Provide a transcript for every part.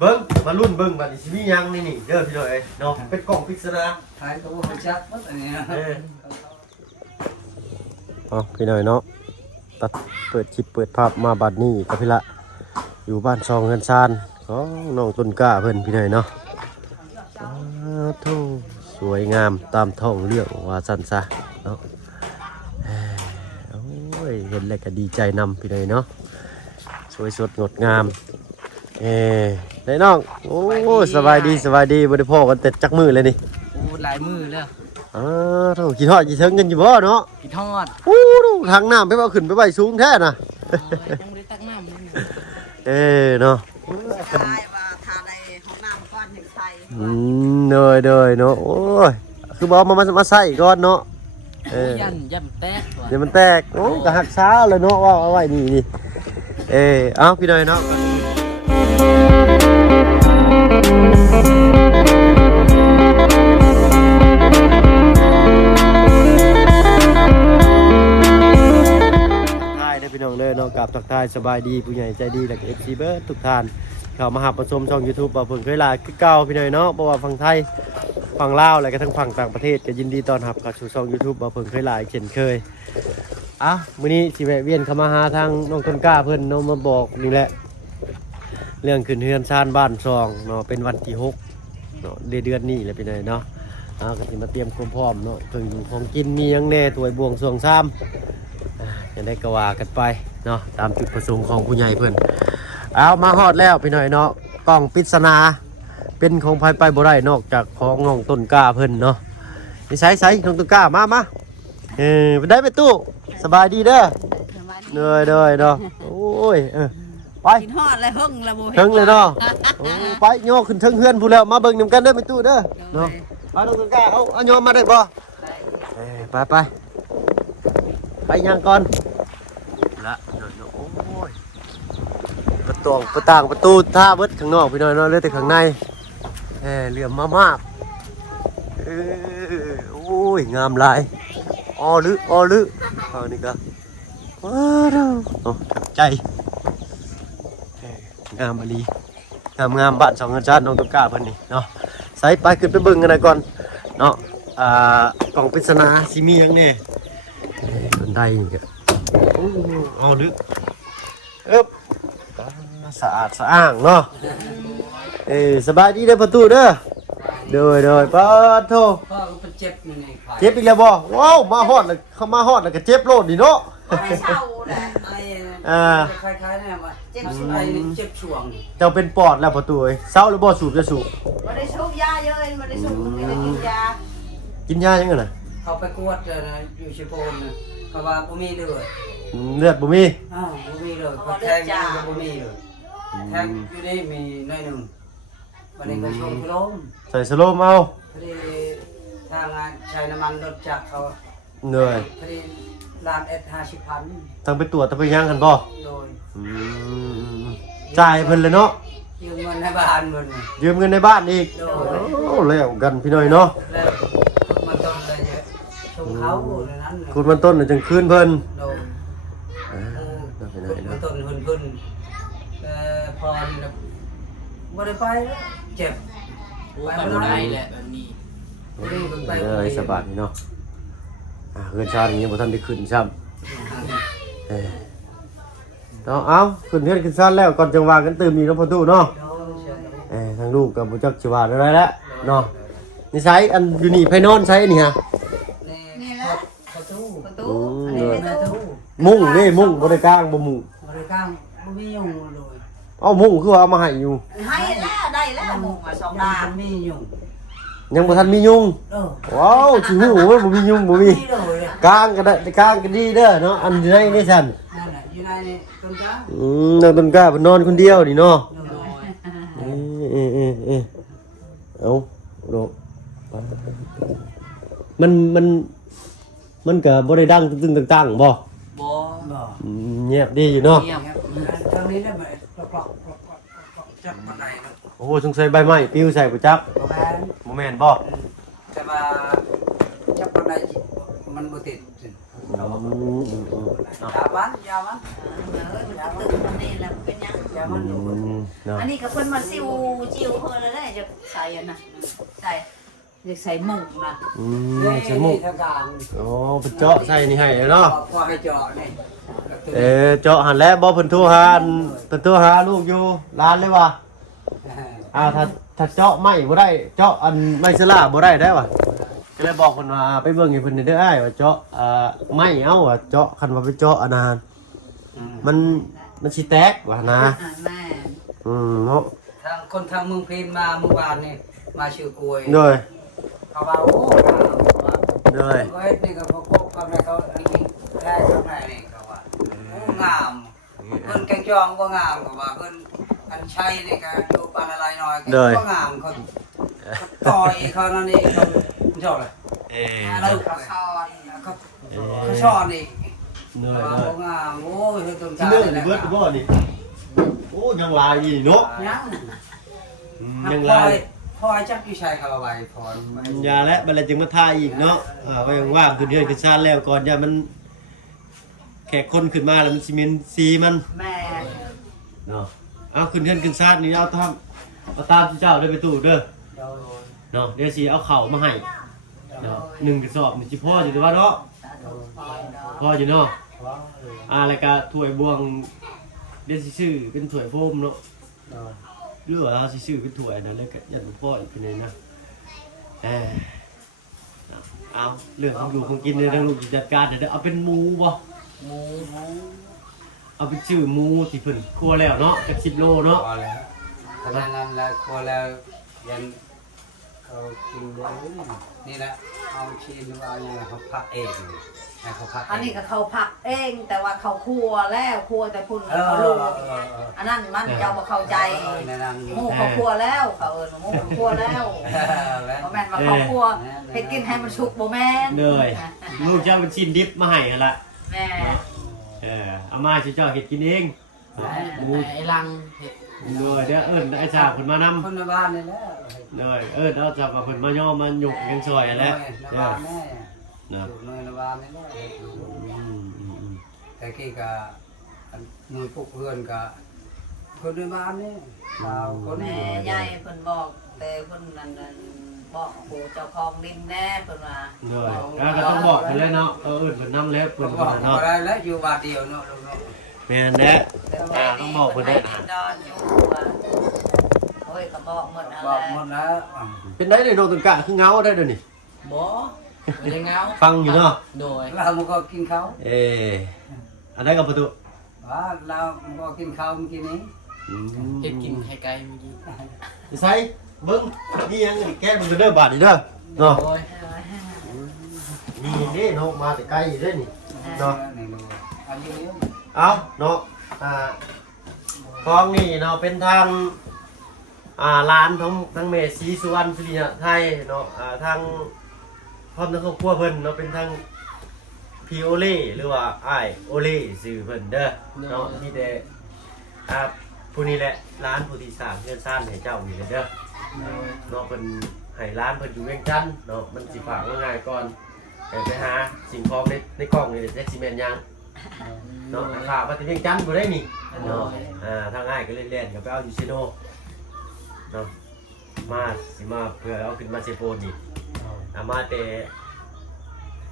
เบิ้งมารุ่นเบิ้งบัดนี้สิมียังนี่เด้อพี่น้อยเนาะเป็นกล่องปริศนาขายตัวให้จักหมดอันนี้พี่น้อยเนาะตัดเปิดคลิปเปิดภาพมาบัดนี้กับพี่ละอยู่บ้านซองเงินซานของน้องต้นกล้าเพิ่นพี่น้อยเนาะสวยงามตามท้องเรื่องว่าสั้นซะเนาะโอ้ยเห็นแล้วก็ดีใจนำพี่น้อยเนาะสวยสดงดงามได้น้องโอ้สบายดีบ่ได้พ่อกันแต่จักมือเลยนี่โอ้หลายมือแล้วกี่ทอดกี่เทิงกันอยู่บ่เนาะกี่ทอดทางน้ำไปเอาขึ้นไปไว้สูงแท้น่ะยังไม่ได้ตักน้ำเนาะทายว่าทานในห้องน้ำก้อนหนึ่งไทยเด้อเนาะโอ้ยคือบอกมาใส่ก่อนเนาะยันแตกเดี๋ยวมันแตกโอ้ก็หักช้าเลยเนาะว่าเอาไว้นี่เอาพี่น้อยเนาะพี่น้องเลยเนาะกับทักทายสบายดีผู้ใหญ่ใจดีและเอฟซีเบิร์ดทุกท่านเข้ามาหาประชมช่อง YouTube บ่าวเพิ่งเคยลาคือเก่าพี่น้อยเนาะบ่ว่าฝั่งไทยฝั่งลาวและก็ทั้งฝั่งต่างประเทศก็ยินดีต้อนรับเข้าสู่ช่อง YouTube บ่าวเพิ่งเคยลาเช่นเคยมื้อนี้สิแวะเวียนเข้ามาหาทางน้องต้นกล้าเพิ่นเนาะมาบอกนี่แหละเรื่องขึ้นเฮือนชานบ้านซองเนาะเป็นวันที่6เนาะเดือนนี้แหละพี่น้อยเนาะก็สิมาเตรียมความพร้อมเนาะเครื่องของกินมีหยังแน่ถ้วยบวงสรวงซ้ำยังได้กว่ากันไปเนาะตามจุดประสงค์ของผู้ใหญ่เพื่อนเอามาฮอดแล้วพี่หน่อยเนาะกล่องปริศนาเป็นของภายไปบ่ได้นอกจากของน้องต้นกล้าเพื่อนเนาะนี่ใส่น้องต้นกล้ามาไปได้ไปตู้สบายดีเด้อเนาะโอ้ยไปกินฮอดเลยเฮิงละโบเฮิงเลยเนาะไปโยกขึ้นเทิงเฮือนผู้แล้วมาเบิ่งนำกันเด้อไปตู้เด้อเนาะไปน้องต้นกล้าเอาโยมมาได้บ่ไปยังก่อนละโอ้ยประตูท่าเบิดข้างนอกพี่น้อยเนาะเหลือแต่ข้างในเหลื่อมมากโอ้ยงามลายอ้อลึนี่ก็ว้าวใจงามอลีงามบ้านสองเงินชาติน้องต้นกล้าเพิ่นนี่เนาะใส่ไปขึ้นไปเบิ่งกันหน่อยก่อนเนาะกล่องปริศนาสิมียังแน่บันไดนี่ก็เอาลึกสะอาดสะอ้างเนาะสบายดีเด้อประตูเด้อเด้อปะโธ่พ่อก็เป็นเจ็บอยู่ในขาเจ็บอีกแล้วบ่ว้าวมาฮอดแล้วเข้ามาฮอดแล้วก็เจ็บโลดดิเนาะไม่เศร้าแหละคล้ายๆเนี่ยว่าเจ็บช่วงเจ็บช่วงเจ้าเป็นปอดแล้วประตูเอ้ยเศร้าหรือบ่สูบจะสูบไม่ได้สูบยาเยอะไม่ได้สูบไม่ได้กินยายังไงน่ะเขาไปกวดอยู่ชิโปนเพราะว่าบ่มีเลือดบ่มีบ่มีเลยเขาแทงบ่มีเลยแทงอยู่นี่มีน้อยนึงวันนี้ก็ชมล้มใส่สโลมเอาพอดีทางใช้น้ำมันรถจักรเขาเหนื่อยพอดีร้าน50,000ทั้งไปตรวจทั้งไปย่างกันบ่โดยจ่ายเพิ่นเลยเนาะยืมเงินในบ้านเพิ่นยืมเงินในบ้านอีกโอ้แล้วกันพี่น้อยเนาะแล้วมันต้นอะไรเยอะชมเขาในนั้นคุณมันต้นจังคืนเพิ่นโดยมันต้นเพิ่นพอบ่ได้ไปเจ็บไปบ่ได้แหละแบบนี้ไปสบายนี่เนาะเงินชาตินี้บ่ทันได้ขึ้นซ้ำเอาขึ้นเฮือนขึ้นซ่านแล้วก่อนจังหวะกันตื่นมีเนาะพ่อตู้เนาะทางลูกกับบ่จักสิว่าอะไรแล้วเนาะนี่ใช้อันอยู่นี่ไผนอนใช้นี่ฮะนี่แหละประตูมุ้งนี่มุ้งบ่ได้กางบ่มุ้งบ่ได้กางบ่มียุงเลยเอามุ้งคือว่าเอามาให้อยู่ให้แล้วได้แล้วมุ้ง2ดาบมียุงยังบ่ทันมียุงว้าวสิฮู้ว่าบ่มียุงบ่มีกางก็ได้กางก็ดีเด้อเนาะอันอยู่ในนี่ซั่นนั่นน่ะอยู่ในต้นกล้าน้องต้นกล้าเพิ่นนอนคนเดียวนี่เนาะเอาโดมันก็บ่ได้ดังตึ้งๆต่างๆบ่เงียบดีอยู่เนาะทางนี้ได้มั้ยกรอกจับบันไดเนาะโอ้สงสัยใบไม้ปลิวใส่บ่จักบ่แม่นบ่แต่ว่าจับบันไดมันบ่ติด ยามันยามัน มันตึกมันนี่แหละเป็นยัง ยามันอยู่ อันนี้ก็เพิ่นมาซิวจิวเพิ่นแล้วได้จะใส่นะใส่จะใส่หมูนะ ใส่หมูก ทางการ โอ้เป็นเจาะใส่นี่ให้เนาะ พอให้เจาะนี่ เจาะหันแล้วบ่เพิ่นโทรหาเพิ่นโทรหาลูกอยู่ร้านเลยว่ะถ้าเจาะไม้บ่ได้เจาะอันไม้สลาบ่ได้ได้ว่ะก็เลยบอกเพิ่นว่าไปเบิ่งให้เพิ่นได้อ้ายว่าเจาะไม้เอาว่าเจาะคันว่าไปเจาะอันนั้นมันสิแตกว่านะ แม่ เนาะ ทางคนทางเมืองเพนมาเมื่อวานนี่มาชื่อกล้วย โดย เขาว่าโอ้ โดย เฮ้ยนี่ก็พวกความในเขาอันนี้ได้ข้างในนี่เขาว่าโอ้งามเพิ่นแกงจองก็งามเขาว่าเพิ่นอันชัยนี่ก็อยู่ปานอะไรหน่อยก็งามคนต่อยเขานั่นนี่เขาชอบเลยอะไรเขาชอนเขาชอนนี่ เหนื่อย ว่า เลย งามโอ้ยเฮ้ยต้น ที่ กา เรื่อง เลย เบิดบ่นี่โอ้ยังลายอีเนาะ ยัง ยัง พล ลา อย ยพลอยจักอยู่ชัยเขาเอาไว้พลอย ยาและบัดแล้วจึงมาทายอีกเนาะก็ยังว่าคือเดือนคือชาติแล้วก่อนอย่ามันแขกคนขึ้นมาแล้วมันสิมีสีมัน แม่ เนาะเอาขึ้นเดือนขึ้นชาตินี่เอาตามที่เจ้าได้ไปตู้เด้อเนาะเดี๋ยวสิเอาเข่ามาให้เนาะ1กระสอบนี่สิพออยู่ว่าเนาะพออยู่เนาะแล้วก็ถ้วยบวงเดี๋ยวสิซื้อเป็นถ้วยโฟมเนาะหรือว่าเอาสิซื้อเป็นถ้วยนั่นแล้วก็ยันพ่ออีกคนนึงนะเอาเรื่องของอยู่ของกินเนี่ยลูกจัดการเดี๋ยวเอาเป็นหมูบ่ หมู เอาเป็นชื่อหมูที่เพิ่นครัวแล้วเนาะจาก10 โลเนาะ พอแล้วเพราะฉะนั้นแล้วครัวแล้วยันเขากินเลยนี่แหละเอาชีนว่าอย่างเขาพักเองให้เขาพัก อันนี้ก็เขาผักเองแต่ว่าเขาครัวแล้วครัวแต่พุ่น เออ เขา เอ ลู อก อันนั้นมันเจ้าบ่เข้าใจ ในนั้น หมูเขาครัวแล้วเขาเอิ้นว่าหมูเขาครัวแล้วบ่แม่นว่าเขาครัวเฮ็ดกินให้มันสุกบ่แม่น เลยลูกจะเอาเป็นชิ้นดิบมาให้หั่นล่ะ แม่ เอามาสิเจ้าเฮ็ดกินเองหมู ไอ้ลังเห็ด เลยเดี๋ยวเอิ้นไอ้ชาเพิ่นมานำ คนในบ้านนี่แหละ เลยเอาจับมาเพิ่นมาย่อมาหยกกันซอยนั่นแหละ ในบ้านแน่ นะ อยู่ในบ้านนี่แหละแต่กี้ก็มือพวกเพื่อนก็คนในบ้านนี่ชาวคน แม่ใหญ่เพิ่นบอกแต่เพิ่นนั่นบอกโอ้เจ้าของดินแน่เพิ่นว่า เลยก็ต้องบอกเพิ่นเลยเนาะเอิ้นเพิ่นนำแล้วเพิ่น บอก เนาะ ได้แล้วอยู่บ้านเดียวเนาะลูกเนาะ แม่นแหละต้องบอกเพิ่นได้ ให้ดอนอยู่ว่าโอ้ยก็บอกหมดนั่น บ แห อก ละ หมดแล้ว เป็นได้เลยโดนตึงกะคือเงาได้เดี๋ยวนี้ บ่ไม่ได้เงา ฟังอยู่เนาะ โดย เรามันก็กินเขา อันนั้นกับประตู ว่าเรามันก็กินเขาเมื่อกี้นี้ เห็ดกินไข่ไก่เมื่อกี้ ใส่เบิ้งนี่ยังแก้มันจะเด้อบาดนี่เด้อเนาะ โดย นี่นี่เนาะมาแต่ไกลอยู่เด้นี่เนาะ นี่ดูอันนี้ เอาเนาะคลองนี่เนาะเป็นทางร้านทั้งเมสีสุวรรณสุริยะไทยเนาะทางพร้อมทั้งครอบครัวเพิ่นเนาะเป็นทางพีโอเล่หรือว่าไอโอเล่สื่อเพิ่นเด้อเนาะที่แต่ผู้นี้แหละร้านผู้ที่สร้างเงินสร้างให้เจ้านี่เด้อเนาะเพิ่นให้ร้านเพิ่นอยู่เวียงจันทน์เนาะมันสิฝากง่ายๆก่อนไปหาสิ่งของในกล่องนี่แจ็คซีเมนยังเนาะฝากมาที่เวียงจันทน์บ่ได้นี่เนาะทางง่ายก็เล่นๆก็ไปเอาอยู่ซิโนเนาะมาเพื่อเอาขึ้นมาเซโปนนี่มาแต่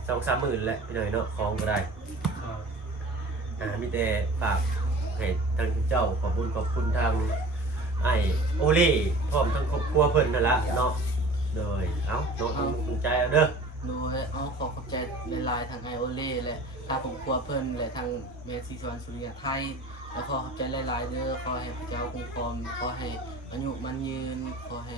2-3 หมื่นแหละพี่หน่อยเนาะของก็ได้มีแต่ฝากให้ทางเจ้าขอบคุณทางไอโอเล่พร้อมทั้งครอบครัวเพิ่นนั่นละเนาะโดยน้องภูมิใจเอาเด้อ โดยขอขอบใจหลายๆทางไอโอเล่และทางผมครัวเพิ่นและทางเมซีสวรรณสุริยะไทยแล้วขอขอบใจหลายๆเด้อขอให้พระเจ้าคุ้มครองขอให้อายุมันยืนขอให้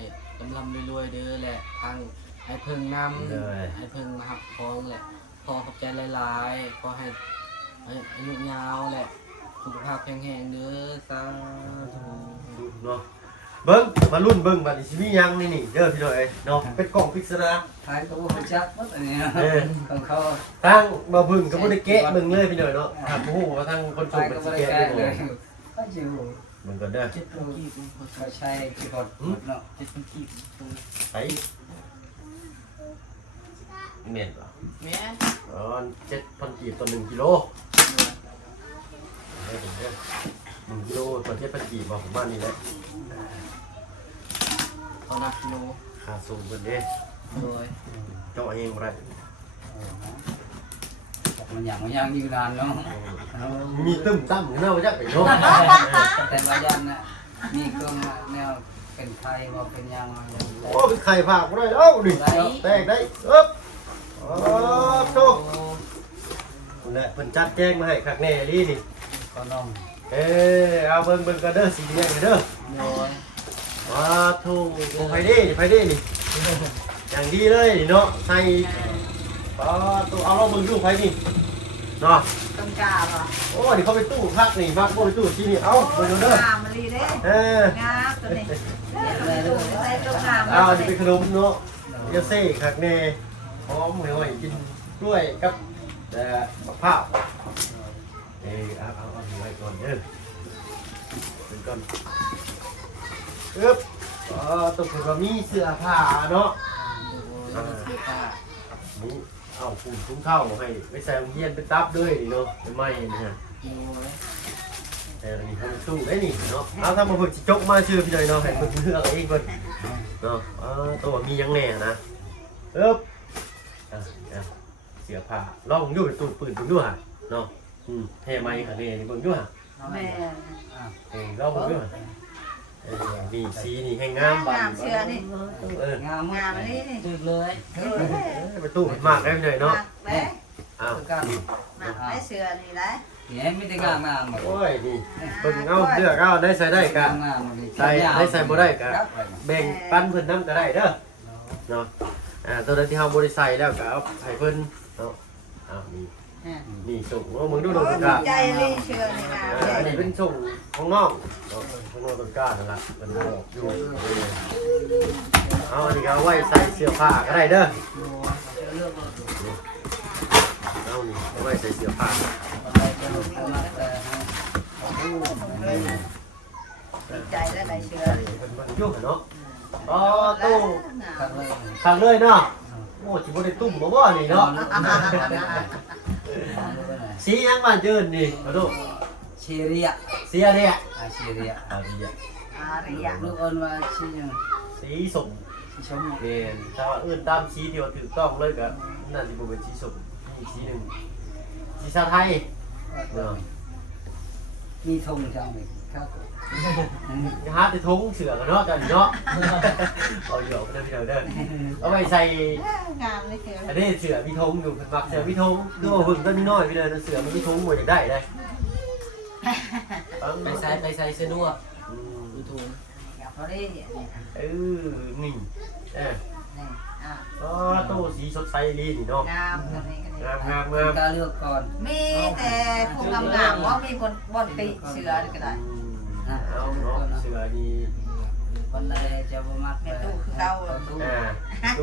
ร่ำรวยเด้อและทางไอเพิ่งนำไอเพิ่งมาหักคองแหละขอขอบใจหลายๆขอให้อายุยาวแหละสุขภาพแข็งแรงเด้อสาธุ เนาะเบิ้งมารุ่นเบิ้งบัดนี้สิมียังนี่เด้อพี่หน่อยเนาะเป็นกล่องปริศนา ใครก็ว่าจักมั้งอันนี้ของเขา ตั้งมาพึ่งก็บ่ได้เกะเบิ่งเลยพี่หน่อยเนาะถามฮู้ว่าทางคน ใค ส่ รง เป็ ก็ นสิ ไม่ได้ เกะ แก้ ได้ เล บ่ ยก็อยู่ มึงก็เด้อ เจ็ดพันกีบ เขาใช้ที่กดเนาะ เจ็ดพันกีบ ไป เม็ดเหรอ แม่น อ๋อ7,000กีบต่อ1กิโลได้ถึง1กิโลต่อ7,000กีบบอกผมว่านี่แหละ เอานับกิโล ค่าสูงเพิ่นเด้ โดย เจาะเองบ่ได้ มันยังอยู่นานเนาะ มีตึ้มตั้มอยู่เนาะว่าจักไปเนาะ แต่ว่ายันน่ะมีเครื่องแนวเป็นไทยว่าเป็นยัง โอ้เป็นไข่ผักบ่ได้แล้วนี่แตกได้อึ๊บอ๋อโตนั่นแหละเพิ่นจัดแจงมาให้คักแน่ลีนี่ ก็น้อง เอาเบิ่งกันเด้อสีแดงเด้อ โดย ว้าทุ่งไฟดินี่อย่างดีเลยนี่เนาะใส่ตัวเอาเราเบิ่งดูไฟนี่เนาะ ต้มกาบ่ โอ้นี่เขาไปตู้พักนี่พักบ่ไปตู้ที่นี่เอาเบิ่งดูเด้อ งามมะลิเด้ งามตัวนี้ใส่ต้มงาม เอานี่เป็นขนมเนาะเดี๋ยวเซ่คักแน่หอมเหนียวกินกล้วยกับมะพร้าวเอาไว้ก่อนเด้อเป็นก่อนอึ๊บตัวคือว่ามีเสื้อผ้าเนาะ โดยเสื้อผ้า นี่เอาคุณคุ้มเข้าให้ไปใส่โรงเรียนเป็นตับด้วยนี่เนาะเป็นไม้นี่ฮะ โดย แต่อันนี้ทำตู้ได้นี่เนาะเอาถ้ามาฝึกจิจกมาชื่อพี่หน่อยเนาะให้ฝึกเลือกเองเพิ่นเนาะตัวมียังแน่นะอึ๊บเสียผ้าลองอยู่ตู้ปืนเบิ่งดูฮะเนาะแท้ไม้ค่ะนี่เบิ่งดูฮะ แม่ ลองเบิ่งดูฮะนี่สีนี่ให้งามบาน งามเชื่อนี่ งาม งามมะลินี่ ตึกเลย ไปตู้มากได้พี่หน่อยเนาะ แม่ อ้าวนี่ มาได้เชื่อนี่ได้ เนี่ยไม่ได้งาม โอ้ยนี่เพิ่นเอาเลือกเอาได้ใส่ได้กะ ใส่บ่ได้กะแบ่งปันเพิ่นนำก็ได้เด้อเนาะตัวนั้นที่เฮาบ่ได้ใส่แล้วก็เอาให้เพิ่นเนาะนี่ส่งมึงดูต้นกล้า ใจลีเชื่อนี่งาม อันนี้เป็นส่งของน้องของน้องต้นกล้านั่นล่ะเพิ่นบอกอยู่เอาอันนี้ก็เอาไว้ใส่เสื้อผ้าก็ได้เด้อเอานี่เอาไว้ใส่เสื้อผ้า ใจได้ไหลเชื่อ เพิ่นมันอยู่เนาะตู้ขังเลยเนาะโอ้สิบ่ได้ตุ้มบ่นี่เนาะสียังบ้านเจินนี่มาดู เชียร์ เสียเนี่ย เชียร์ อาเรีย อาริยะ ลูกอ่อนว่าชียัง สีส้ม ชีชม เป็นถ้าว่าอื่นตามสีที่ว่าถูกต้องเลยก็น่าจะบ่เป็นสีส้มนี่สีหนึงสีชาไทยเนาะ มีธงจังเลยครับ หาแต่ทงเสือกันเนาะจันเนาะเอาหยอกเด้อพี่น้องเด้อเอาไปใส่ งามเลยเชื่อ อันนี้เสือมีธงอยู่เพิ่นมักเสือมีธงคือว่าเพิ่นก็มีน้อยพี่เด้อเสือมันมีธงบ่อยากได้ได้ ไปใส่เสื้อนัวดูถูก อยากเขาได้เนี่ย นี่นี่ตู้สีสดใสลีนี่เนาะ งามตัวนี้ งาม การเลือกก่อน มีแต่ผู้งามว่ามีคนบนติเชื่อก็ได้ เอาเนาะเสือดี คนใดจะบ่มัก แม่ตู้คือเก่า ตู้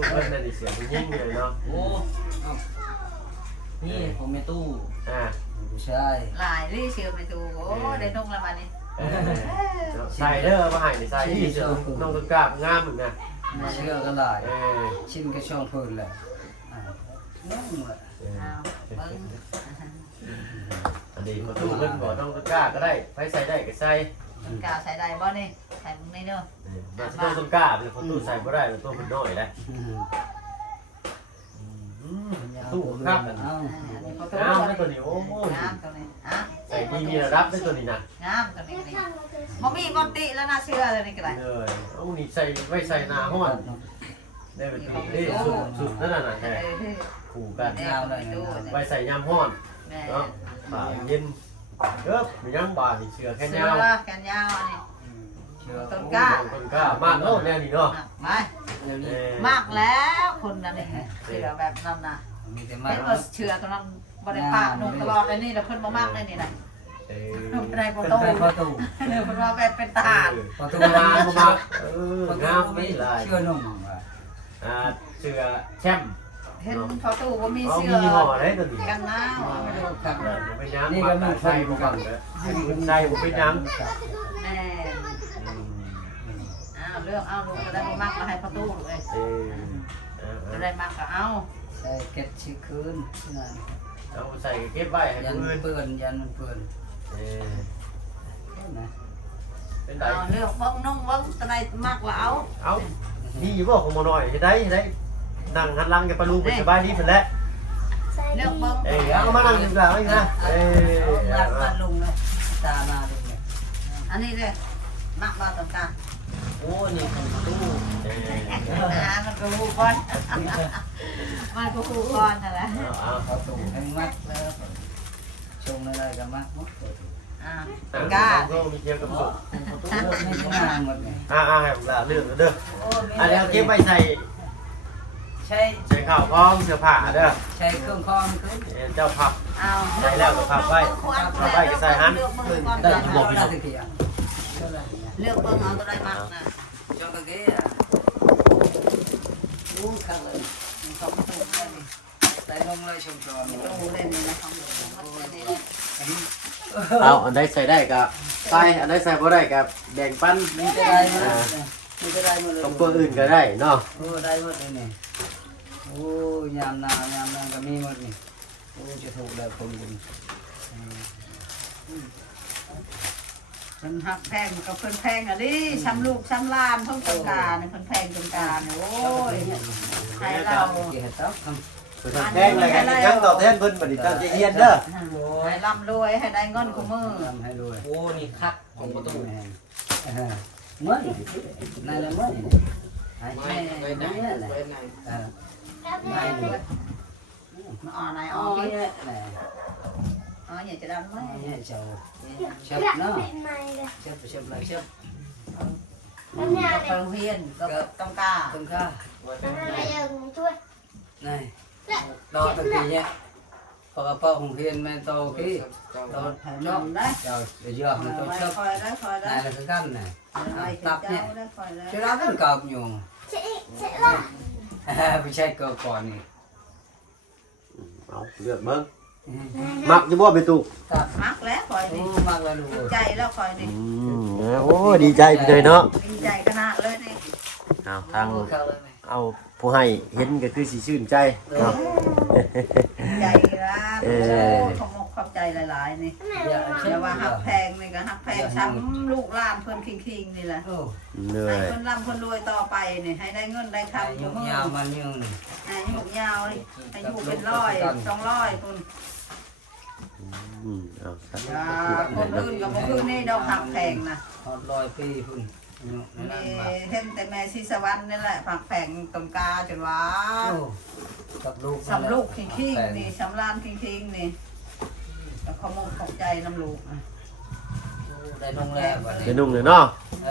เพิ่นนั่นนี่เสือผู้หญิงเลยเนาะ โอ้นี่ผมมีตู้ ใช่ หลายรีเชื่อไปตู้โอ้ได้นกละมานี่ ใส่เด้อมาให้ใส่ที่เสือน้องต้นกล้างามเหมือนกัน เชื่อกันหลายชิ้นก็ช่องพื้นแหละนั่นแหละ อันนี้มาตู้เพิ่นบอกน้องต้นกล้าก็ได้ไปใส่ได้ก็ใส่ ต้นกาใส่ได้บ่นี่ใส่มึงนี่เด้อ น้องต้นกล้าเป็นคนตู้ใส่บ่ได้ตัวเพิ่นน้อยได้ตู้ครับ อันนี้พอตู้ งามได้ตัวนี้โอ้โห งามตัวนี้อ่ะ ใส่ดีมีระดับได้ตัวนี้นะ งามตัวนี้นี่บ่มีบนติแล้วน่าเชื่อเลยนี่ก็ได้ เลยเอานี่ใส่ไว้ใส่หน้าห้อนได้เป็นตัวนี้สุดนั่นน่ะแท้ขู่กัน ไว้ใส่ยามห้อน แม่ เนาะบ่าเย็นมียังบ่านี่เชือแค่ เสื้ ยาว อแขนยาวนี่ เชื่อ ต้นกล้า ต้นกล้ามากโน่นแน่นี่เนาะ ไม่มากแล้วคนนั้นนี่เสื้อแบบนั้นน่ะ มีแต่ เห็ มาก นว่าเชื่อตอนนั้นบ่ได้ปากนุ่งตลอดเลยนี่แต่เพิ่นบ่มากเลยนี่น่ะบ่ได้บ่ เป็น โต ไปประตู เพิ่นว่าแบบเป็นทหาร ประตู งาง าม มากงามไม่หลาย เชื่อนุ่ม เชือแชมป์ เห็นพอตู้บ่มี เอา เสื้อ มีห่อได้ตัวนี้ กันหนาว ครับ เป็นยังนี่ก็มันใส่บ่กันใส่บ่เป็นยัง แม่เลือกเอาลูกก็ได้บ่มักก็ให้พอตู้เลยก็ได้มักก็เอา ใส่เก็บชื่อคืนนั่น เอาใส่เก็บไว้ให้ ยัน ผู้อื่น เปื้อนยันมันเปื้อน นะ เป็นได เอาเลือกเบิ้งนุ่งเบิ้งตัวใดมากกว่าเอา เอานี่อยู่บ่ของหมอน้อยเฮ็ดได้นั่งหันหลังกับปลาลูกเป็นสบายดีเพิ่นแหละ เลือกเบิ้ง เอ้ยเอามานั่งดีกว่าไว้นะเอ้ย มาลงเลยตามาลงเลย อันนี้เลยมากกว่าตรงกลาง โอ้นี่ของตู้ มันก็หูก้อนมันก็หูก้อนนั่นแหละ เอา เขาส่งให้มัดแล้วชงอะไรก็มัดหมดเลย เอา กล้า ก็มีเกี่ยวกับสุก ไม่ทำงานหมดเลย ให้ผมละเรื่องเด้ออันนี้เอาเก็บไว้ใส่ ใช้ ข้าวพร้อมเสื้อผ้าเด้อ ใช้เครื่องคอมขึ้น เจ้าพับ เอา ใส่แล้วก็พับไว้พับไว้ก็ใส่หัน เลือกเบิ้งก่อน ได้บอกได้สิพี่อ่ะ เลือกเบิ้งเอาตัวใดมากนะ จงกะเกะรู้กันเลย มันก็ไม่ถูกเลยนี่ ใส่ลงเลยชมจอม ดูเล่นนี่นะของมันเป็นนี่ เอาอันใดใส่ได้ก็ใส่อันใดใส่บ่ได้ก็แบ่งปัน นี่ก็ได้หมดนี่ก็ได้หมดเลย กับตัวอื่นก็ได้เนาะ โอ้ได้หมดเลยนี่โอ้ยามหนาก็มีหมดนี่โอ้จะถูกแล้วคนบุญ มันหักแพงมันก็เพิ่นแพงอ่ะดิช้ำลูกช้ำล้านท่องตรงกลางเพิ่นแพงตรงกลางโอ้ยให้เรา เกี่ยวกับท แพงเลยกันยังตอบแทนเพิ่นบัดนี้ตั้งใจเรียนเด้อ ให้ร่ำรวยให้ได้เงินกูมือ ำทำให้ด้วย โอ้นี่คักของประตู เมื่อนั่นแหละเมื่อ ไม่ไว้ไหนไว้ไหน ไม่ด้วย มันอ่อนไหน อ๋ อ่ อ อน เนี่ยแหละ อ๋ออย่าจะดำไหม เนี่ยเจ้าเช็ดเนาะเช็ดเช็ดอะไรเช็ด ก็เฮียนก็ต้องกล้า ต้นข้า ไว้เป็นไหน นี่รอตะกี้เนี่ยพอกระเพาะของเพียนแม่โตกี้โต ให้น เนาะ มได้ เจ้าเดี๋ยวมันต้องเช็ด คอยได้คอยได้ นั่นแหละคือกันน่ะ ตั ตั บบ เนี่ เนี่ย ย ได้คอยได้ เจ้าเราต้องกอบอยู่ไม่ใช่กอบก่อนนี่ เอาเลือกเบิ่งมักอยู่บ่ไปตุก ตับ มักแล้วคอย โอ้ นี่ มากเลยลูก ใจแล้วคอยนี่ โอ้ดีใจไปเลยเนาะ ดีใจขนาดเลยนี่ เอาทาง เข้าเลยไหม เอาผู้ให้เห็นก็คือสิชื่นใจเนาะ ใจละโอ้ขอบขอบใจหลายๆนี่ อย่าเช็ เดี๋ ด ยวว่า ว่า หักแพงนี่ก็หักแพงซ้ำลูกหล้านเพิ่นคิงๆนี่แหละ โอ้ เหนื่อ ให้ ย เพิ่นร่ำเพิ่นรวยต่อไปนี่ให้ได้เงินได้ ไอ้ คำ ยุ อยู่ ก มือย าวมันยืน อายุยาวนี่อายุเป็น100 200คุณ เอาซะ คนอื่นก็บ่คือนี่ดอกหักแพงนะ ฮอด100 ปีพุ่นนั่น มี มา เห็นแต่แม่ชีสวรรค์นี่แหละผักแพงตรงกาจนว่า กับลูก สำลูกคิงๆนี่สำลานคิงๆนี่แล้วขอมงขอบใจน้ำลูก ได้นุ่งแล้ววัน จะ นี้ นุ่งเลยเนาะ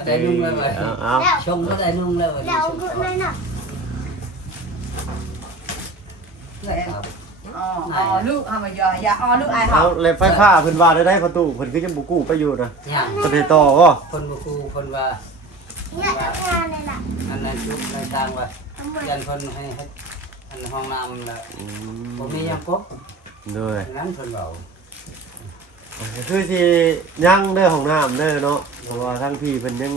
ได้นุ่งแล้ววัน เอา นี้ เอา ชงก็ได้นุ่งแล้ววันนี้ชง อ๋อลูกทำไมอย่าอ๋อลูกไอ้เห เอา า เลยไฟฟ้าเพิ่นว่าได้ประตูเพิ่นคือยังบ่กู้ไปอยู่นะ เนี่ย เพิ่นให้ต่อบ่ คนบุกูคนว่าอันนั้นชุบในทางว่ายันคนให้อันห้องน้ำละผมมียังปุ๊บ เหนื่อย งั้นคนเบา คือสิยังเด้อของน้ำเด้อเนาะเพราะว่าทั้งพี่เพิ่นยัง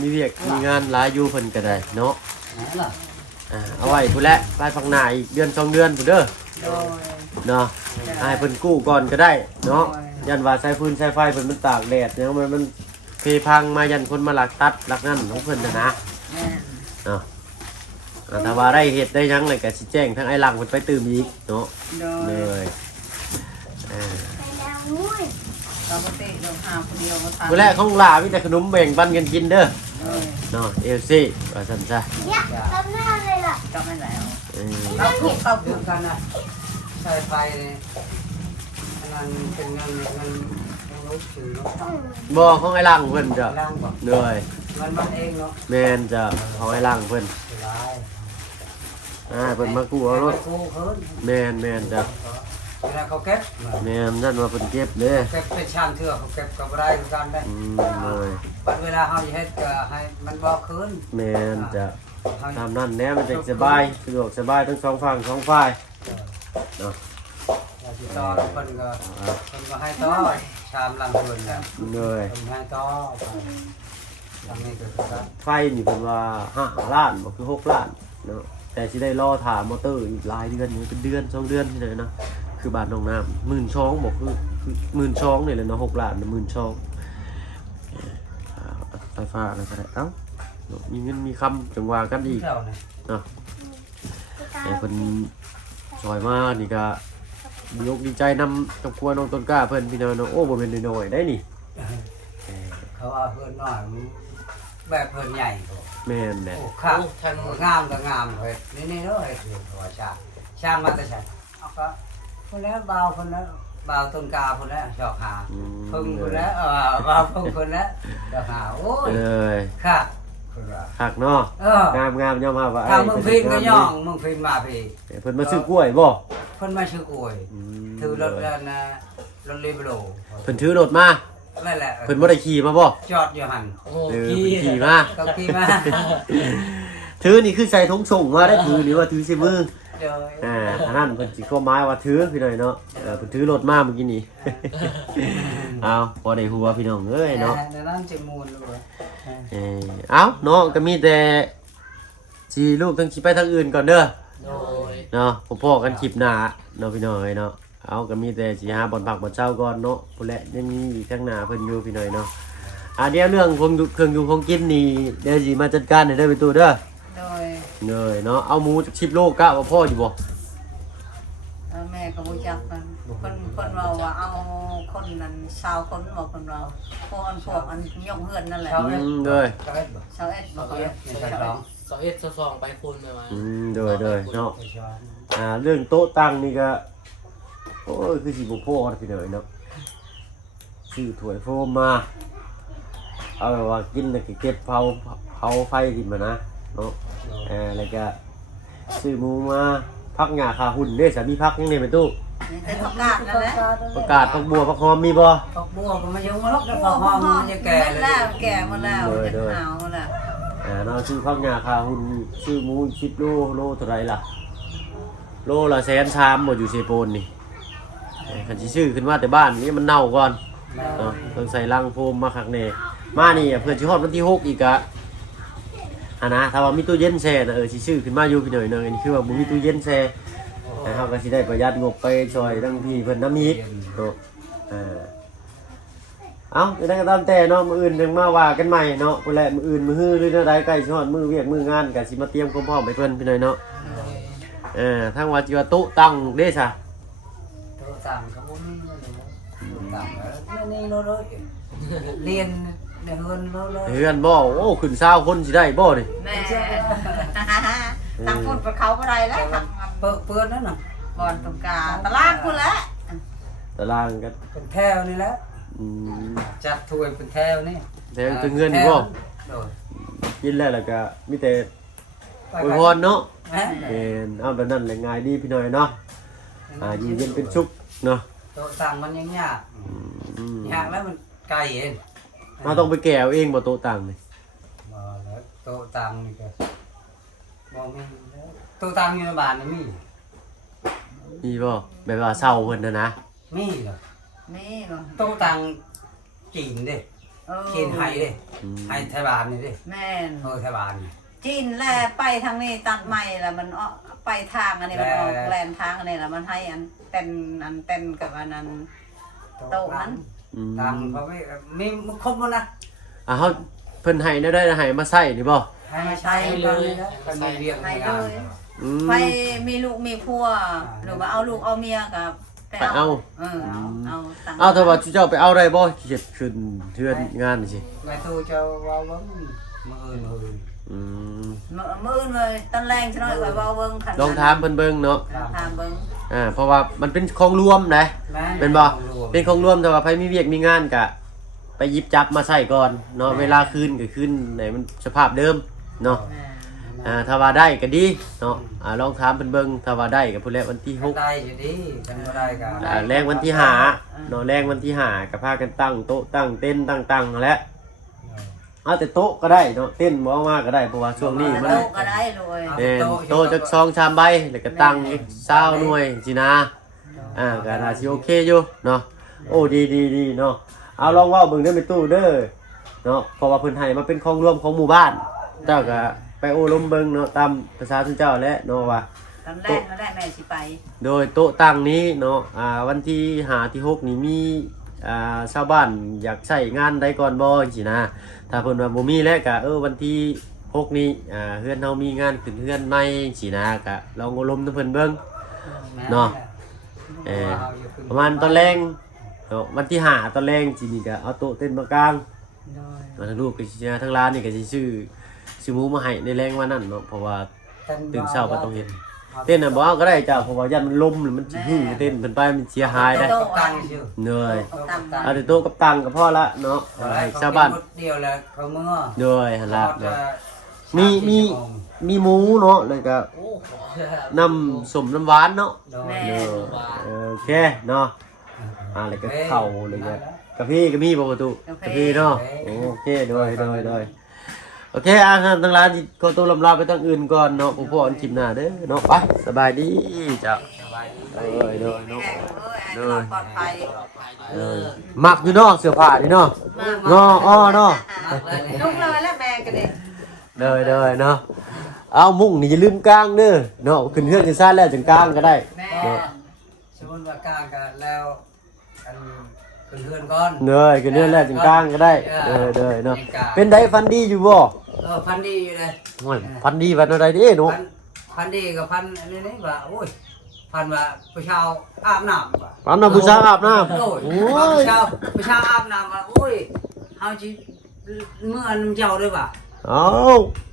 มีเวียกมีงานหลายอยู่เพิ่นก็ได้เนาะ ไหนล่ะ เอาไว้พุ่นแหละไปฝั่งหน้าอีกเดือน2เดือนพุ่นเด้อ โดย เนาะให้เพิ่นกู้ก่อนก็ได้เนาะยันว่าสายฟืนสายไฟเพิ่นมันตากแดดเนี่ยมันเพพังมายันคนมาลักตัดลักนั่นของเพิ่นน่ะนะ แม่ เนาะถ้าว่าได้เฮ็ดได้หยังเลยก็สิแจ้งทางไอ้หลังเพิ่นไปตื่มอีกเนาะ โด เลย ย เราปกติเราหาคนเดียวมาทาน มื้อแรกของหลามีแต่ขนมแบ่งปันกันกินเด้อเนาะเอลซี่ว่าซั่นซะ ก็ไม่แล้ว เออ เราถูกเรา เรื่องกันนะใช้ไฟเนี่ยงานเป็นงานรู้ชื่อเนาะ บ่ของไอ้หลังเพิ่นจ้ะ ร่างบ่ เหนื่อย มันมาเองเนาะ แม่นจ้ะของไอ้หลังเพิ่น สบาย เพิ่นมากู้เอารถ กู้เพิ่น แม่นจ้ะ เวลาเขาเก็บ แม่นนั่นว่าเพิ่นเก็บเด้อ เก็บเป็นชามเถื่อเขาเก็บกับได้คือกันได้ เลย บัดเวลาเขาเฮ็ดก็ให้มันบ่คืน แม่นจ้ะ เขา ตามนั้นแน่มันจะสบายสะดวกสบายทั้งสองฝั่งสองฝ่ายเนาะ เราสิต่อเพิ่นก็ให้ต่อชามหลังเพิ่นน่ะ เลย เพิ่นให้ต่อทำนี่ก็คือกัน ไฟนี่เป็นว่า5 ล้านบ่คือ6 ล้านเนาะ แต่สิได้รอถามมอเตอร์อีกหลายเดือนนี่เป็นเดือน2เดือนที่ไหนเนาะคือบ้านน้องน้ำ12,000บอกคือ12,000นี่แหละเนาะ6ล้าน12,000ไฟฟ้าอะไรก็ได้เอ้ามีเงินมีคำจังว่ากันอีก เจ้าเนี่ย เนาะไอ้เพิ่นซอยมานี่ก็ดีอกดีใจนำกับครัวน้องต้นกล้าเพิ่นพี่น้องเนาะโอ้บ่แม่นน้อยๆได้นี่ เขาว่าเพิ่นน้อยแบบเพิ่นใหญ่บ่ แม่นแหละ โอ้ครับงามก็งามเลยนี่เนาะไอ้คือว่าช่างมาแต่ช่างเอาก็คนแล้วเบาคนแล้วเบาต้นกาคนแล้วชอกหาพึ่งคนแล้วเบาพึ่งคนแล้วชอกหาโอ้ย เอ้ย ค่ะ คักเนาะ เออง ามยอมรับว่า ถ้ามึงพินก็ย่องมึงพินมาพี่ เพิ่นมาซื้อกล้วยบ่ เพิ่นมาชื่อกล้วยถือรถแล้วนะรถเลเบโล เพิ่นถือรถมา นั่นแหละ เพิ่นบ่ได้ขี่มาบ่ จอดอยู่หั่น โอ้ เออ พี่ เพิ่นขี่มา ก็ขี่มา ถือนี่คือใส่ถุงส่งมาได้ถือนี่ว่าถือใส่มือ เด้อ อันนั้นเพิ่นสิก็หมายว่าถือพี่น้อยเนาะเพิ่นถือรถมาเมื่อกี้นี่ เอาพอได้ฮู้ว่าพี่น้องเอ้ยเนาะ แต่นั้นจะมูลเลย เอาเนาะก็มีแต่สิลูกต้องสิไปทางอื่นก่อนเด้อ โดย เนาะพ่อๆกันคลิปหน้าเนาะพี่น้องเอ้ยเนาะเอาก็มีแต่สิหาบ่อนพักบ่อนเช้าก่อนเนาะพุ่นแหละยังมีอีกข้างหน้าเพิ่นอยู่พี่น้อยเนาะเดี๋ยวเรื่องเครื่องอยู่ของกินนี่เดี๋ยวสิมาจัดการให้ได้ไปตู้เด้อ โดย เลยเนาะเอาหมูจาก10 โลกะว่าพ่ออยู่บ่ แม่ก็บ่จักกันคนเราว่าเอาคนนั้น20คนบอกคนเราพวกอันยกเฮือนนั่นแหละ เลย 21บอก 21 22ไปคุณไปมา เลยเนาะเรื่องโต๊ะตั้งนี่ก็โอ้ยคือสิบ่พอพี่น้อยเนาะซื้อถ้วยโฟมมาเอาแบบว่ากินแล้วก็เก็บเผาไฟขึ้นมานะเนาะแล้วก็ซื้อหมูมาพักหญ้าคาหุ่นเด้สามีพักยังได้ไปตู้ นี่แต่ประกาศนั่นแหละ ประกาศพักบัวพักหอมมีบ่ ผักบัวก็มายังมาลบแล้วผักหอมมันจะแก่เลย แล้วแก่หมดแล้วจะหนาวแล้ว เนาะซื้อพักหญ้าคาหุ่นซื้อหมู10 โลเท่าไหร่ล่ะโลละ130,000บ่อยู่เซโปนนี่คันสิซื้อขึ้นมาแต่บ้านนี่มันเน่าก่อนเนาะต้องใส่ลังโฟมมาคักแน่มานี่เพื่อนสิฮอดวันที่6อีกอะนะถ้าว่ามีตู้เย็นแช่นะสิซื้อขึ้นมาอยู่พี่หน่อยนึงอันนี้คือว่าบ่มีตู้เย็นแช่เฮาก็สิได้ประหยัดงบไปช่วยทั้งพี่เพิ่นนำอีกเนาะเอาจะได้ก็ตามแต่เนาะมื้ออื่นจังมาว่ากันใหม่เนาะพุ่นแหละมื้ออื่นมื้อฮื้อหรือแนวใดใกล้สิฮอดมื้อเวียกมื้องานก็สิมาเตรียมความพร้อมให้เพิ่นพี่หน่อยเนาะทางว่าจิว่าโต๊ะตั้งเด้ซะ ตัวต่างก็บ่มีเลยต่างนี่เลยเรียนในเฮือนเลย เฮือนบ่โอ้ขึ้น20คนสิได้บ่นี่ แม่ทางพูดไปเขาบ่ได้แล้วทาง เปิดนั่นน่ะ ก่อนตรงกลางตลาดพุ่นแล้ว ตารางก็ เป็นแถวนี่แหละจัดถ้วยเป็นแถวนี่ แต่ถึงเงินนี่บ่ โดย กินแล้วก็มีแต่อวยพรเนาะเอาแบบนั้นแหละง่ายดีพี่น้อยเนาะอยู่เย็นเป็นสุขเนาะ ตัวต่างมันยังยากยากแล้วมันไกลเอง เราต้องไปแก้เอาเองบ่โต๊ะต่างนี่ แล้วตัวต่างนี่ก็บ่มีตัวต่างอยู่ในบ้านนี่มี มีบ่แบบว่าเศร้าเพิ่นนะ มีเหรอ นี่บ่ ตัวต่างจีนเด้จีนไห้เด้ไห้ไทยบ้านนี่เด้ แม่น ไทยบ้านนี่ จีนแลไปทางนี้ตัดใหม่แล้วมันไปทางอันนี้มันออกแลนทางอันนี้แล้วมันให้อันเต้นกับอันนั้นโต๊ะนั้น ต่างเขามีครบหมดนะ เฮาเพิ่นให้ได้ให้มาใช้นี่บ่ ให้ใช้เลยนะใช้เรียกให้งาน ไปมีลูกมีผัวหรือว่าเอาลูกเอาเมียกับเอาเอา ถ้าว่าเจ้าไปเอาได้บ่เฮ็ดขึ้นเทือนงานนี่สิ แม่ตู้เจ้าว่าเบิ่งมื้อ มื้อเลยตอนแรงซะหน่อยก็เว้าเบิ่งคัน ลองถามเพิ่นเบิ่งเนาะ ถามเบิ่ง เพราะว่ามันเป็นของรวมนะเป็นบ่เป็นของรวมแต่ว่าไผมีเวียกมีงานก็ไปหยิบจับมาใส่ก่อนเนาะเวลาคืนก็คืนไหนมันสภาพเดิมเนาะถ้าว่าได้ก็ดีเนาะลองถามเพิ่นเบิ่งถ้าว่าได้ก็พุ่นแหละวันที่6 ได้อยู่ดีกันบ่ได้ก็ แรงวันที่5เนาะแรงวันที่5ก็พากันตั้งโต๊ะตั้งเต็นท์ตั้งๆนั่นแหละเอาแต่โต๊ะก็ได้เนาะเต้นบ่มาก็ได้เพราะว่าช่วงนี้มัน โต๊ะก็ได้เลย โต๊ะจัก2 3ใบแล้วก็ตั้งอีก20หน่วยสินะก็น่าสิโอเคอยู่เนาะโอ้ดีเนาะเอาลองเว้าเบิ่งเด้อไปตู้เด้อเนาะเพราะว่าเพิ่นให้มาเป็นของรวมของหมู่บ้านเจ้าก็ไป ไปโอ้ล้มเบิ่งเนาะตามภาษาทุนเจ้าและเนาะว่า ตอนแรกแม่สิไป โดยโต๊ะตั้งนี้เนาะวันที่5ที่6นี่มีชาวบ้านอยากใช้งานใดก่อนบ่จังซี่นะถ้าเพิ่นว่าบ่มีแล้วก็วันที่6นี้เฮือนเฮามีงานขึ้นเฮือนใหม่จังซี่นะก็ลองอบรมนำเพิ่นเบิ่ง เนาะ ประมาณตอนแรงเนาะวันที่5ตอนแรงสินี่ก็เอาโต๊ะเต้นมากางมาทั้งลูกก็สิทั้งร้านนี่ก็สิซื้อหมูมาให้ในแรงวันนั้นเนาะเพราะว่าตื่นเช้าก็ต้องเฮ็ดเต้นน่ะบ่เอาก็ได้จ้ะเพราะว่ายันมันลมหรือมันสิหึ่งเต้นเพิ่นไปมันเสียหายได้ ตั้งชื่อ เหนื่อย ตั้ง เอาแต่โต๊ะกับตังก็พอละเนาะให้ชาวบ้าน เดียวแล้วเขาเมื่อ ด้วยหั่นล่ะเนาะมีหมูเนาะแล้วก็ โอ้โห น้ำส้มน้ำหวานเนาะ แม่ โอเคเนาะแล้วก็เข่าเลยเนี่ยกะพี่ก็มีประตูกะพี่เนาะโอเคโดยโอเคทั้งร้านก็ต้องลาไปตั้งอื่นก่อนเนาะผมพ่ออันคลิปหน้าเด้อเนาะไปสบายดีจ้ะโดยเนาะ ปลอดภัย มักอยู่เนาะเสื้อผ้านี่เนาะเนาะเนาะ ลุกเลยแล้วแม่กันเด้ เนาะเอามุ่งนี่อย่าลืมกลางเด้อเนาะขึ้นเฮือนขึ้นซ่านแล้วจังกลางก็ได้ แม่ สมมติว่ากลางกันแล้วอันขึ้นเฮือนก่อน เด้อขึ้นเฮือนแล้วจังกลางก็ได้เด้อเนาะเป็นไดฟันดีอยู่บ่ พันดีอยู่เลย พันดีวันอะไรดิเนาะ พันดีกับพันอันนี้นี่ว่าโอ้ยพันว่าผู้ชาวอาบน้ำว่ะ ปั๊มน้ำผู้ชายอาบน้ำ โอ้ย โอ้ ผู้ชาวอาบน้ำว่ะโอ้ยเฮาสิเมื่อน้ำเจ้าด้วยว่ะ เอา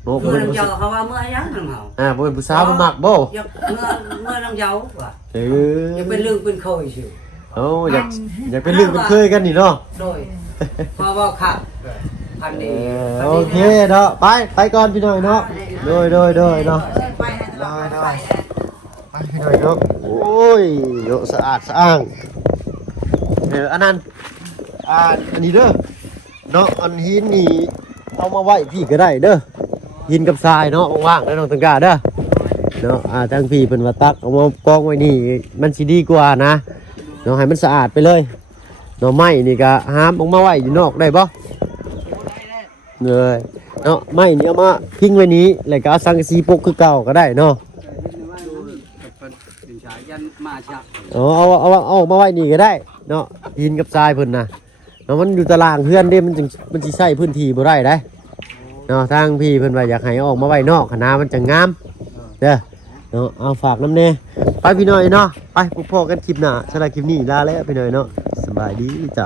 โอ้ เมื่อน้ำเจ้าเขาว่าเมื่อยังน้ำเฮา บ่เป็นผู้สาวบ่มักบ่ อย่าเมื่อน้ำเจ้าว่ะ เออ อย่าเป็นเรื่องเป็นโคยสิ เอาอยากเป็นเรื่องเป็นเคยกันนี่เนาะ โดยพอว่าขับพันดี โอเคเนาะไปก่อนพี่หน่อยเนาะโดยเนาะ ไปให้ตลอดไป ไปพี่หน่อยเนาะโอ้ยโยสะอาดสะอ้างอันนั้นอันนี้เด้อเนาะอันหินนี่เอามาไว้พี่ก็ได้เด้อหินกับทรายเนาะว่างๆแล้วน้องตังกาเด้อเนาะทั้งพี่เป็นว่าตักเอามากองไว้นี่มันสิดีกว่านะเนาะให้มันสะอาดไปเลยเนาะไม้นี่ก็ห้ามออกมาไว้อยู่นอกได้บ่เลยเนาะไม้นี่เอามาพิงไว้นี้แล้วก็เอาสังกะสีปกคือเก่าก็ได้เนาะ เป็นชายยันมาชัก เอาออกมาไว้นี่ก็ได้เนาะหินกับทรายเพิ่นนะเนาะมันอยู่ตารางเฮือนเด้มันสิใช้พื้นที่บ่ได้เด้เนาะทางพี่เพิ่นว่าอยากให้ออกมาไว้นอกคณะมันจะงามเด้อเนาะเอาฝากน้ำแน่ไปพี่น้อยเนาะไปพบกันคลิปหน้าสำหรับคลิปนี้ลาแล้วพี่น้อยเนาะสบายดีจ้ะ